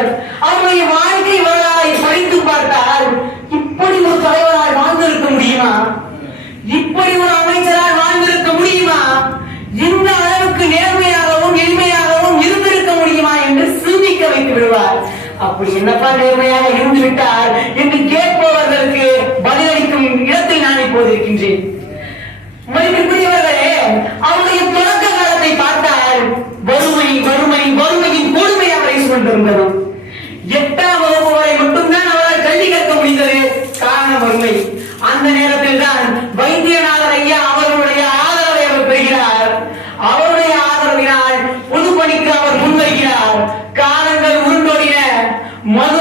இருந்தனர் அவருடைய வாழ்க்கை வரலாறை படித்து பார்த்தால் இப்படி ஒரு தலைவரால் வாழ்ந்திருக்க முடியுமா? இப்படி ஒரு அமைச்சரால் வாழ்ந்திருக்க முடியுமா? இந்த அளவுக்கு நேர்மையாகவும் எளிமையாகவும் இருந்திருக்க முடியுமா என்று சிந்திக்க வைத்து விடுவார். அப்படி என்னப்பா நேர்மையாக இருந்துவிட்டார் என்று கேட்பவர்களுக்கு பதிலளிக்கும் இடத்தை நான் இப்போது இருக்கின்றேன். One.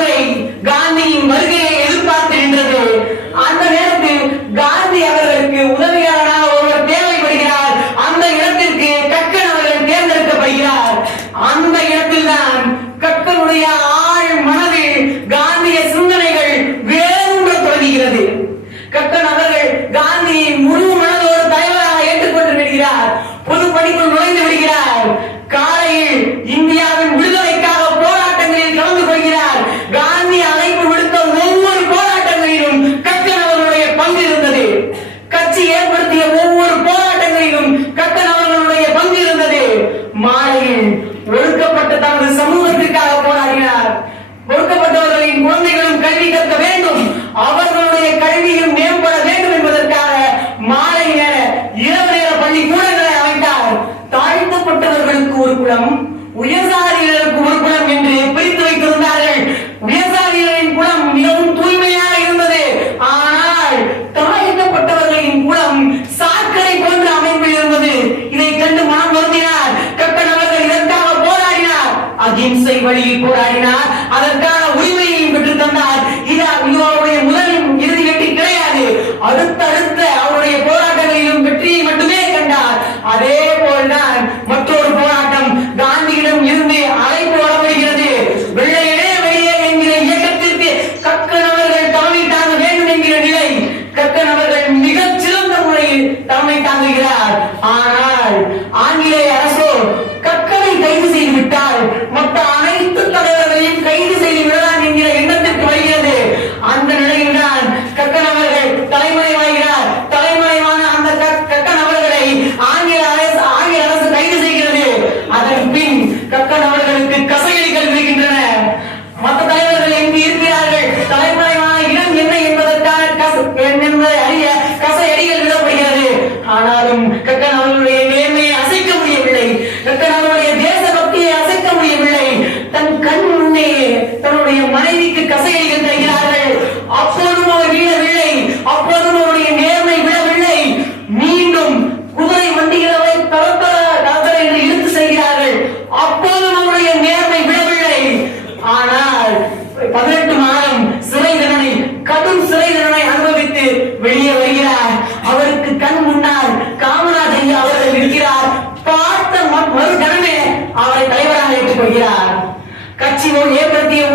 உயர் சாதியினர் குமர்குளம் என்று பதினெட்டு மாதம் சிறை தண்டனை கடும் சிறை தண்டனை அனுபவித்து வெளியே வருகிறார். அவருக்கு கண் முன்னால் காமராஜ் ஐயா அவர்கள் இருக்கிறார். பார்த்த மறு கணமே அவரை தலைவராக ஏற்றுக்கொள்கிறார். கட்சி ஏற்படுத்திய